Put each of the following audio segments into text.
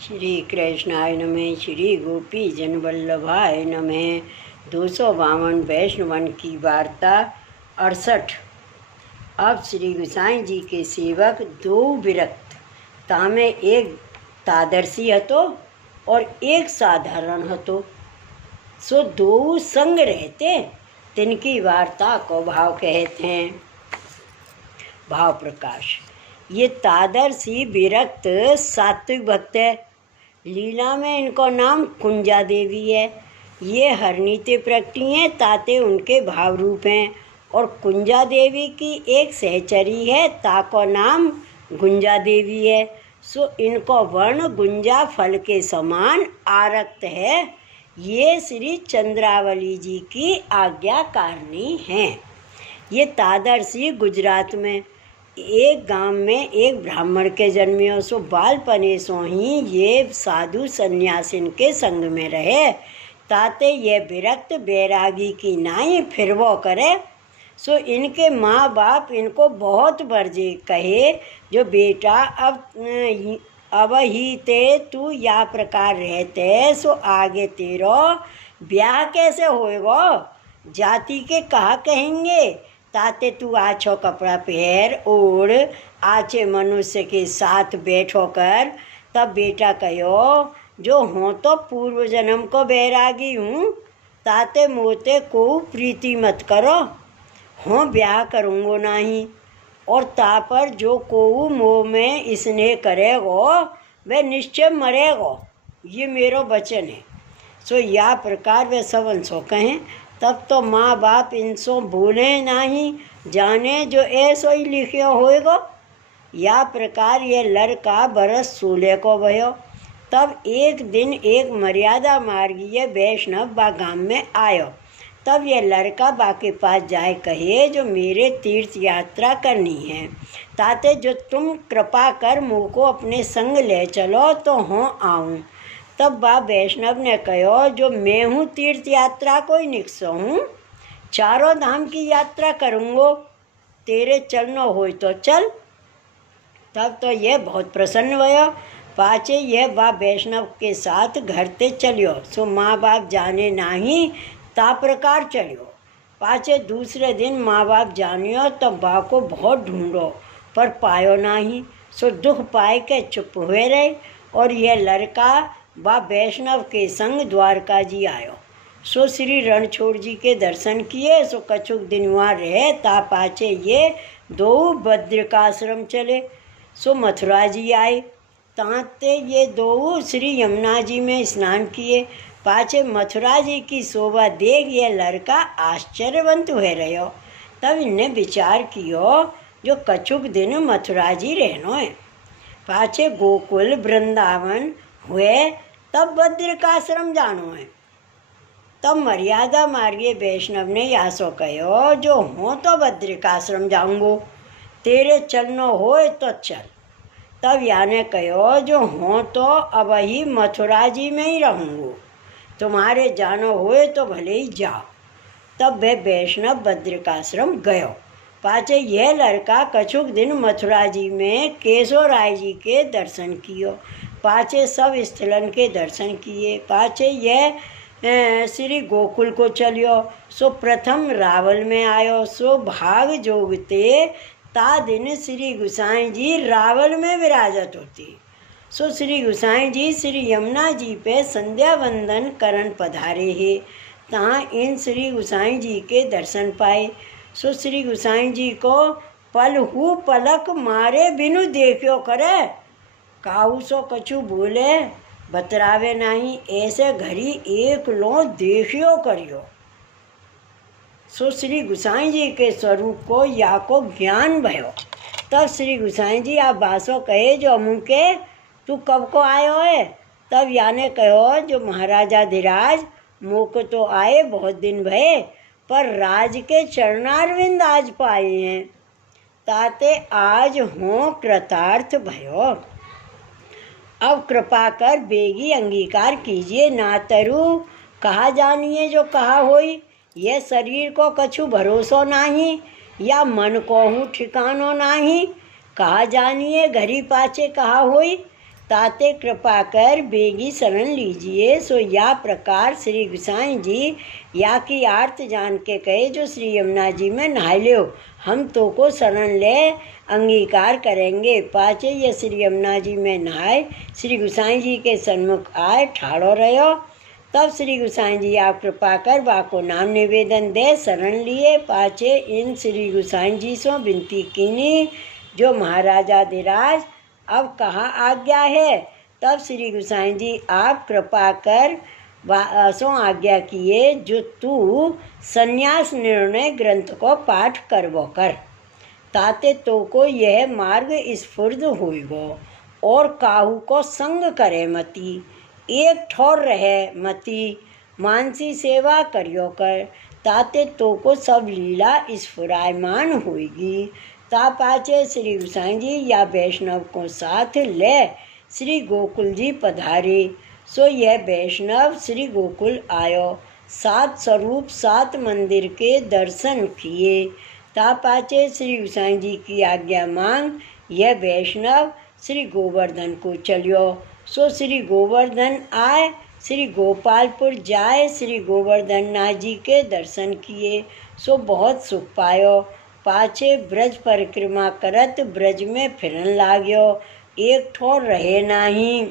श्री कृष्णाय नमः। श्री गोपी जन वल्लभाय नमः। 252 वैष्णवन की वार्ता 68। अब श्री गोसाई जी के सेवक दो विरक्त तामे एक तादर्शी हतो और एक साधारण हतो। सो दो संग रहते तिनकी वार्ता को भाव कहते हैं। भाव प्रकाश। ये तादर्शी विरक्त सात्विक भक्त है। लीला में इनको नाम कुंजा देवी है। ये हरनीते प्रकटी हैं ताते उनके भाव रूप हैं। और कुंजा देवी की एक सहचरी है ताको नाम गुंजा देवी है। सो इनको वर्ण गुंजा फल के समान आरक्त है। ये श्री चंद्रावली जी की आज्ञाकारिणी हैं। ये तादर्शी गुजरात में एक गांव में एक ब्राह्मण के जन्मियो। सो बालपने सो ही ये साधु सन्यासिन के संग में रहे ताते ये विरक्त बैरागी की नाई फिर वो करे। सो इनके माँ बाप इनको बहुत बरजे कहे जो बेटा अब ही ते तू या प्रकार रहते सो आगे तेरो ब्याह कैसे होएगो। जाति के कहा कहेंगे ताते तू आछो कपड़ा पहर ओढ़ आछे मनुष्य के साथ बैठो कर। तब बेटा कहो जो हों तो पूर्व जन्म को बैरागी हूँ ताते मोते को प्रीति मत करो। हों ब्याह करूँगो नहीं और तापर जो को मोह में स्नेह करेगो वह निश्चय मरेगो। ये मेरो वचन है। सो या प्रकार वे सबन सो कहें। तब तो माँ बाप इनसो बोले नहीं जाने जो ऐसो ही लिखियो होएगो। या प्रकार ये लड़का बरस 16 को भयो। तब एक दिन एक मर्यादा मार्गीय वैष्णव बा गांव में आयो। तब ये लड़का बा के पास जाए कहे जो मेरे तीर्थ यात्रा करनी है ताते जो तुम कृपा कर मुँह को अपने संग ले चलो तो हों आऊँ। तब बा वैष्णव ने कहो जो मैं हूँ तीर्थ यात्रा कोई निकसो हूँ। चारों धाम की यात्रा करूँगो तेरे चलनो हो तो चल। तब तो यह बहुत प्रसन्न भयो। पाचे यह बा वैष्णव के साथ घर ते चलियो। सो माँ बाप जाने नाही ता प्रकार चलियो। पाचे दूसरे दिन माँ बाप जानियो तो बा को बहुत ढूंढो पर पायो नाही। सो दुख पाए के चुप हुए रहे। और यह लड़का बा वैष्णव के संग द्वारका जी आयो। सो श्री रणछोड़ जी के दर्शन किए। सो कछुक दिन वहाँ रहे ता पाचे ये दो बद्रिकाश्रम चले। सो मथुरा जी आए ताते ये दो श्री यमुना जी में स्नान किए। पाचे मथुरा जी की शोभा देख ये लड़का आश्चर्यवंत हुए रहो। तब इनने विचार कियो जो कछुक दिन मथुरा जी रहनो है। पाचे गोकुल वृंदावन हुए तब बद्रिकाश्रम जानो है। तब मर्यादा मार्गे वैष्णव ने यासो कहो जो हो तो बद्रिकाश्रम जाऊंगो तेरे चलनो होए तो चल। तब याने कहो जो हो तो अब ही मथुरा जी में ही रहूँगो तुम्हारे जानो होए तो भले ही जाओ। तब वह वैष्णव बद्रिकाश्रम गयो। पाचे यह लड़का कछुक दिन मथुरा जी में केशव राय जी के दर्शन कियो। पाचे सब स्थलन के दर्शन किए। पाचे यह श्री गोकुल को चलियो। सो प्रथम रावल में आयो। सो भाग जोगते ता दिन श्री गोसाई जी रावल में विराजत होती। सो श्री गोसाई जी श्री यमुना जी पे संध्या वंदन करन पधारे है। तहाँ इन श्री गोसाई जी के दर्शन पाए। सो श्री गोसाई जी को पलहू पलक मारे बिनु देखियो करे। काहू सो कछु बोले बतरावे नहीं ऐसे घड़ी एक लो देखियो करियो। सो श्री गोसाई जी के स्वरूप को या को ज्ञान भयो। तब श्री गोसाई जी आप बासो कहे जो मुके तू कब को आयो है। तब याने कहो जो महाराजा धीराज मुँह तो आए बहुत दिन भये पर राज के चरणारविंद आज पाए हैं ताते आज हों कृतार्थ भयो। अब कृपा कर बेगी अंगीकार कीजिए ना तरु कहा जानिए जो कहा होई। यह शरीर को कछु भरोसो नहीं या मन को हूँ ठिकानो नहीं। कहा जानिए घड़ी पाचे कहा होई ताते कृपा कर बेगी शरण लीजिए। सो या प्रकार श्री गुसाई जी या की आर्त जान के कहे, जो श्री यमुना जी में नहा लो, हम तो को शरण ले अंगीकार करेंगे। पाचे ये श्री यमुना जी में नहाए श्री गुसाई जी के सन्मुख आए, ठाड़ो रहो। तब श्री गुसाई जी आप कृपा कर बाको नाम निवेदन दे शरण लिए। पाचे इन श्री गुसाई जी सो विनती कीनी, जो महाराजा धीराज अब कहाँ आज्ञा है। तब श्री गुसाई जी आप कृपा कर सो आज्ञा किए, जो तू संन्यास निर्णय ग्रंथ को पाठ करवो कर, ताते तो को यह मार्ग स्फुर्द हुईगो। और काहू को संग करे मती, एक ठोर रहे मती, मानसी सेवा करियो कर, ताते तो को सब लीला स्फुरायमान होगी। ता पाचे श्री गुसाई जी या वैष्णव को साथ ले श्री गोकुल जी पधारे। सो यह वैष्णव श्री गोकुल आयो, 7 स्वरूप 7 मंदिर के दर्शन किए। ता पाचे श्री गुसाई जी की आज्ञा मांग यह वैष्णव श्री गोवर्धन को चलियो। सो श्री गोवर्धन आए, श्री गोपालपुर जाए, श्री गोवर्धन नाथ जी के दर्शन किए। सो बहुत सुख पायो। पाछे ब्रज परिक्रमा करत ब्रज में फिरन लाग्यो, एक ठोर रहे नाही।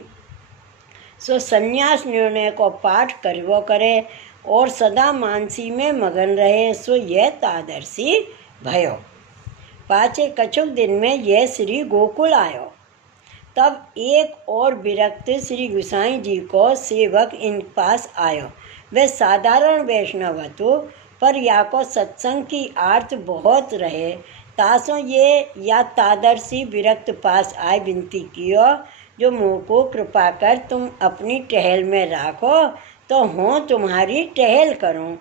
सो संन्यास निर्णय को पाठ करवो करे और सदा मानसी में मगन रहे। सो यह तादर्शी भयो। पाछे कछुक दिन में यह श्री गोकुल आयो। तब एक और विरक्त श्री गुसाई जी को सेवक इन पास आयो। वह साधारण वैष्णव हतो, पर या को सत्संग की आर्थ बहुत रहे। तासो ये या तादर्शी विरक्त पास आए विनती कियो, जो मुँह को कृपा कर तुम अपनी टहल में राखो, तो हों तुम्हारी टहल करूं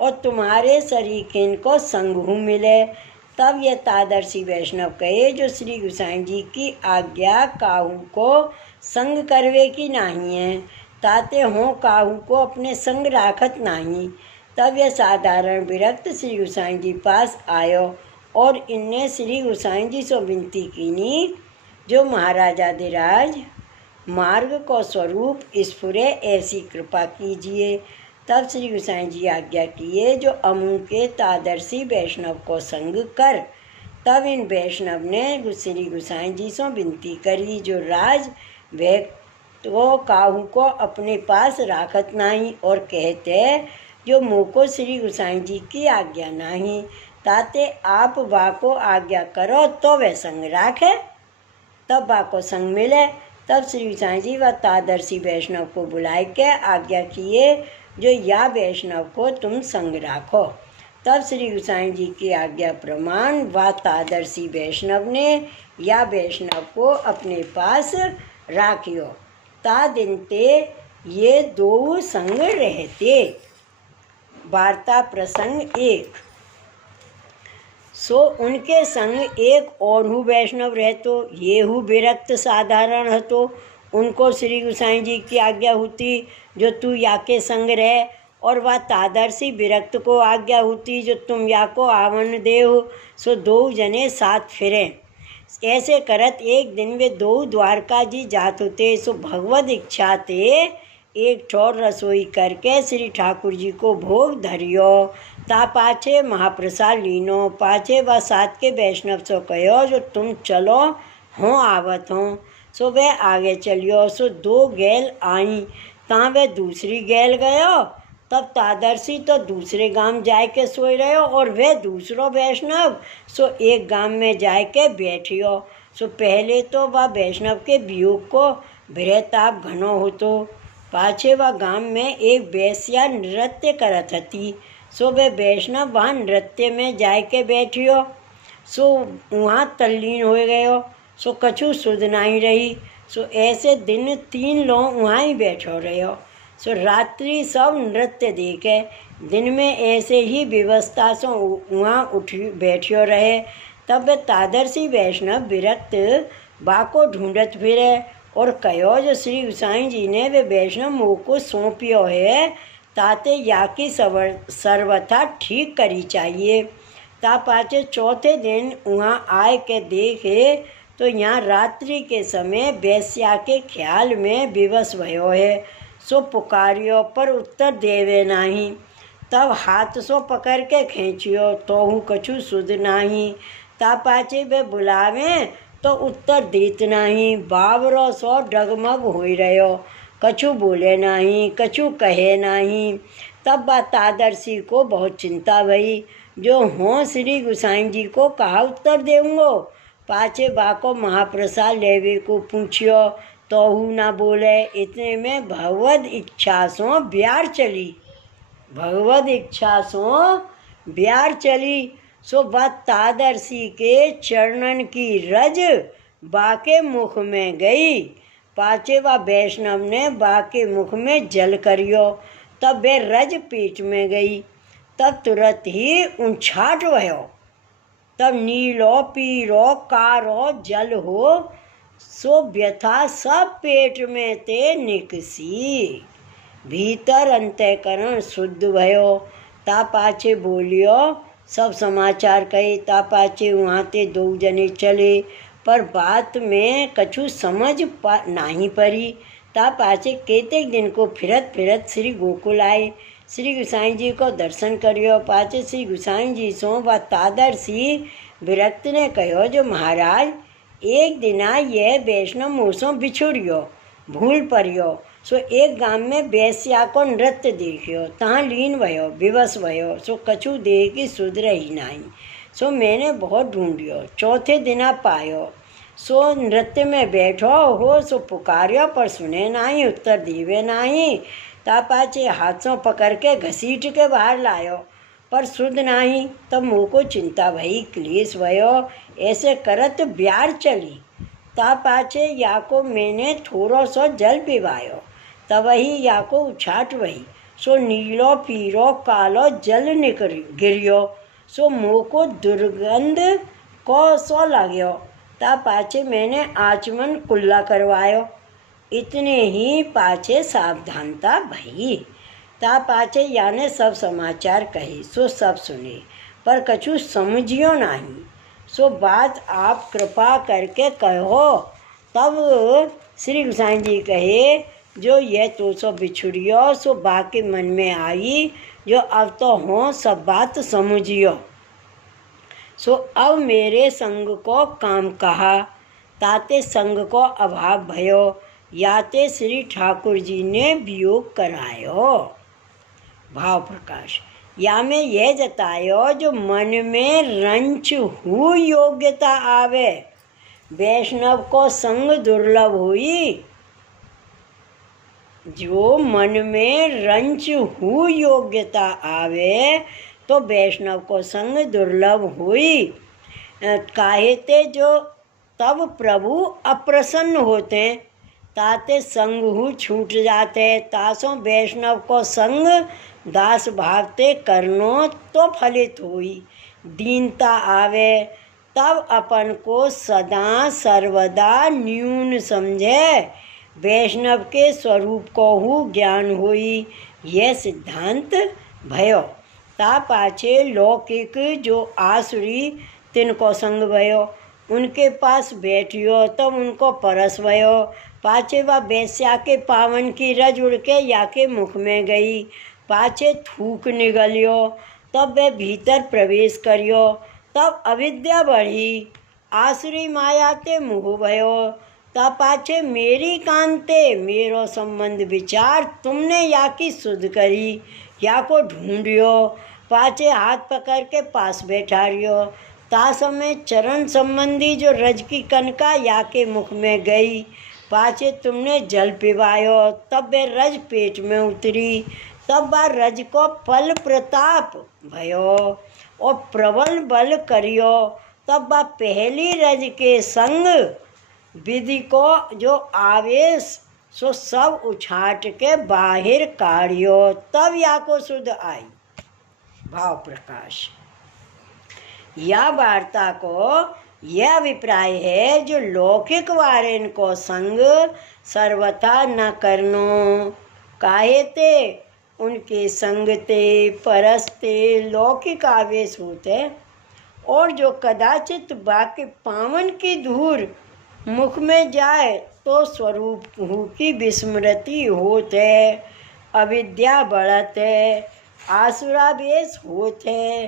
और तुम्हारे शरीकिन को संगहु मिले। तब ये तादर्शी वैष्णव कहे, जो श्री गुसाई जी की आज्ञा काहू को संग करवे की नहीं है, ताते हों काहू को अपने संग राखत नहीं। तब यह साधारण विरक्त श्री गुसाई जी पास आयो और इनने श्री गुसाई जी से विनती कीनी, जो महाराजा धीराज मार्ग को स्वरूप स्फुरे ऐसी कृपा कीजिए। तब श्री गुसाई जी आज्ञा किए, जो अमू के तादर्शी वैष्णव को संग कर। तब इन वैष्णव ने श्री गुसाई जी से विनती करी, जो राज वह तो काहू को अपने पास राखत नहीं, और कहते जो मुँह को श्री गुसाई जी की आज्ञा नहीं, ताते आप वाको आज्ञा करो तो वह संग राखे, तब वाको संग मिले। तब श्री गुसाई जी व तादर्शी वैष्णव को बुलाए के आज्ञा किए, जो या वैष्णव को तुम संग राखो। तब श्री गुसाई जी की आज्ञा प्रमाण व तादर्शी वैष्णव ने या वैष्णव को अपने पास राखियो। ता दिन ते ये दो संग रहते। वार्ता प्रसंग 1। सो उनके संग एक और हूँ वैष्णव रहतो, ये हूँ विरक्त साधारण हतो। उनको श्री गुसाई जी की आज्ञा होती, जो तू या के संग रह, और वह तादर्शी विरक्त को आज्ञा होती, जो तुम या को आवन देव। सो दो जने साथ फिरें। ऐसे करत एक दिन वे दो द्वारका जी जात होते। सो भगवत इच्छा ते एक ठोर रसोई करके श्री ठाकुर जी को भोग धरियो। ता पाछे महाप्रसाद लीनो। पाछे व साथ के वैष्णव सो कहो, जो तुम चलो हों आवत हों। सो वह आगे चलियो। सो दो गैल आई, ता वह दूसरी गैल गयो। तब तादर्शी तो दूसरे गांव जाए के सोई रहो, और वह दूसरो वैष्णव सो एक गांव में जाए के बैठियो। सो पहले तो वह वैष्णव के वियोग को भृताप घनो होतो। पाछे वह गांव में एक वेश्या नृत्य करत हती। सो वह वैष्णव वहाँ नृत्य में जाए के बैठियो। सो वहाँ तल्लीन हो गयो। सो कछु सुध नहीं रही। सो ऐसे दिन 3 लोग वहाँ ही बैठो रहो। सो रात्रि सब नृत्य देखे, दिन में ऐसे ही व्यवस्था सो वहाँ उठी बैठियो रहे। तब तादर्शी वैष्णव विरक्त बाको ढूंढत फिरे, और कहो, जो श्री गुसाई जी ने वे वैष्णव मुँह को सौंपियो है, ताते या की सर्वथा ठीक करी चाहिए। ता पाचे चौथे दिन वहाँ आए के देखे, तो यहाँ रात्रि के समय बेस्या के ख्याल में विवश भयो है। सो पुकारियो पर उत्तर देवे नाही। तब हाथ सो पकड़ के खींचियो तो हूँ कछु सुध नाही। ता पाचे वे बुलावे तो उत्तर दीत नाही। बावरो सो डगमग होई रहो, कछु बोले नहीं, कछु कहे नहीं। तब बा तादर्शी को बहुत चिंता भई, जो हों श्री गुसाई जी को कहा उत्तर देऊँगो। पाछे बा को महाप्रसाद लेवे को पूछियो तो हूँ ना बोले। इतने में भगवद इच्छा सो ब्यार चली, भगवद इच्छा सो ब्यार चली। सो बा तादर्शी के चरणन की रज बाके मुख में गई। पाचे वा वैष्णव ने बाके मुख में जल करियो, तब वे रज पेट में गई। तब तुरंत ही उछाट भयो, तब नीलो पीरो कारो जल हो। सो व्यथा सब पेट में ते निकसी। भीतर अंतःकरण शुद्ध भयो। ता पाछे बोलियो सब समाचार कहे। ता पाछे वहाँ ते दो जने चले, पर बात में कछु समझ नहीं परी। ता पाछे केतेक दिन को फिरत फिरत श्री गोकुल आए। श्री गुसाई जी को दर्शन करियो। पाछे श्री गुसाई जी सो व तादर्शी विरक्त ने कहो, जो महाराज एक दिना ये वैष्णव मोसों बिछुड़ियो, भूल परियो। सो एक गांव में बेस्या को नृत्य देखियो, तहाँ लीन भयो, विवश भयो। सो कछु देह की सुध रही नहीं। सो मैंने बहुत ढूंढियो, चौथे दिना पायो। सो नृत्य में बैठो हो, सो पुकारियो पर सुने नहीं, उत्तर दीवे नहीं। ता पाछे हाथों पकड़ के घसीट के बाहर लायो, पर शुद्ध नहीं। तब मुँह को चिंता भई, क्लेश भयो। ऐसे करत ब्यार चली। ता पाछे याको मैंने थोड़ो सो जल पिवायो, तब वही याको उछाट वही। सो नीलो पीरो कालो जल निकर गिरियो। सो मुँह को दुर्गंध को सो लाग्यो। ता पाछे मैंने आचमन कुल्ला करवायो। इतने ही पाछे सावधानता भई। ता पाछे याने सब समाचार कही। सो सब सुने, पर कछु समझियो नहीं। सो बात आप कृपा करके कहो। तब श्री गुसाई जी कहे, जो ये तो सो बिछुड़ियो। सो बाके मन में आई, जो अब तो हो सब बात समझियो। सो अब मेरे संग को काम कहा, ताते संग को अभाव भयो। याते श्री ठाकुर जी ने वियोग करायो। भाव प्रकाश या में यह जतायो, जो मन में रंच हु योग्यता आवे, वैष्णव को संग दुर्लभ हुई। जो मन में रंच हु योग्यता आवे, तो वैष्णव को संग दुर्लभ हुई। काहेते जो तब प्रभु अप्रसन्न होते, ताते संग हु छूट जाते। तासों वैष्णव को संग दास भावते करनो तो फलित हुई। दीनता आवे, तब अपन को सदा सर्वदा न्यून समझे। वैष्णव के स्वरूप को हु ज्ञान हुई, यह सिद्धांत भयो। ता पाछे लौकिक जो आसुरी तिनको संग भयो, उनके पास बैठियो, तब उनको परस भयो। पाछे वह बेस्या के पावन की रज उड़ के याके मुख में गई। पाछे थूक निगलियो, तब वे भीतर प्रवेश करियो। तब अविद्या बढ़ी, आसुरी माया ते मुँह भयो। तब पाछे मेरी कांते मेरो संबंध विचार, तुमने या की शुद्ध करी, या को ढूंढियो। पाछे हाथ पकड़ के पास बैठारियो। ता समय चरण संबंधी जो रज की कनका या के मुख में गई। पाछे तुमने जल पिवायो, तब वे रज पेट में उतरी। तब वह रज को फल प्रताप भयो और प्रबल बल करियो। तब वह पहली रज के संग विधि को जो आवेश, सो सब उछाट के बाहर काढ़ियो। तब या को शुद्ध आई। भाव प्रकाश या वार्ता को यह अभिप्राय है, जो लौकिक वारेन को संग सर्वथा न करनो। काहेते उनके संगते परस्ते लौकिक आवेश होते, और जो कदाचित बाके पावन की धूर मुख में जाए तो स्वरूप हूँ की विस्मृति होत है। अविद्या बढ़त है, आसुरावेश होत है।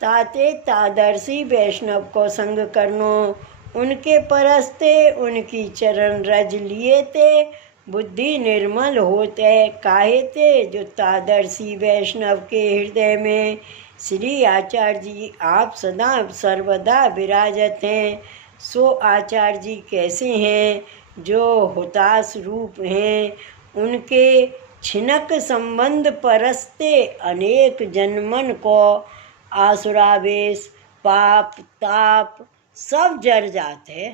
ताते तादर्शी वैष्णव को संग करनो, उनके परस्ते उनकी चरण रज लिए ते बुद्धि निर्मल होते। काहे ते जो तादर्शी वैष्णव के हृदय में श्री आचार्य जी आप सदा सर्वदा विराजत हैं। सो आचार्य जी कैसे हैं? जो हुताश रूप हैं, उनके छिनक संबंध परस्ते अनेक जन्मन को आसुरावेश पाप ताप सब जर जाते,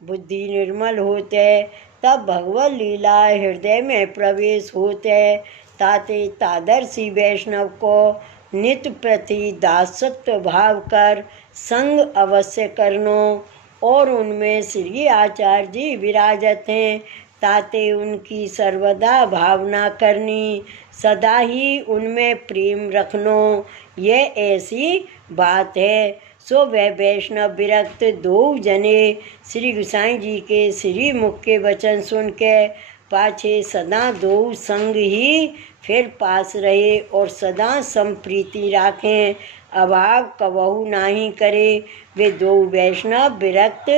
बुद्धि निर्मल होते। तब भगवत लीला हृदय में प्रवेश होते। ताते तादर्शी वैष्णव को नित्य प्रति दासत्व भाव कर संग अवश्य करनो, और उनमें श्री आचार्य जी विराजत हैं। ताते उनकी सर्वदा भावना करनी, सदा ही उनमें प्रेम रखनो, ये ऐसी बात है। सो वह वैष्णव विरक्त दो जने श्री गोसाई जी के श्री मुख के वचन सुन के पाछे सदा दो संग ही फिर पास रहे और सदा संप्रीति राखें, अभाव कबहू नाही करे। वे दो वैष्णव विरक्त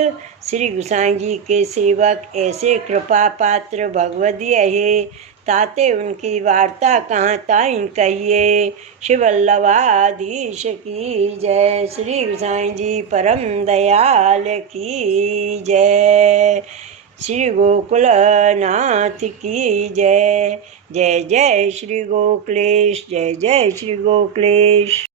श्री गोसाई जी के सेवक ऐसे कृपा पात्र भगवदीय है। ताते उनकी वार्ता कहाँ ताईं कहिए। शिव वल्लभाधीश की जय। श्री गोसाई जी परम दयाल की जय। श्री गोकुलनाथ की जय। जय जय श्री गोकुलेश, जय जय श्री गोकुलेश।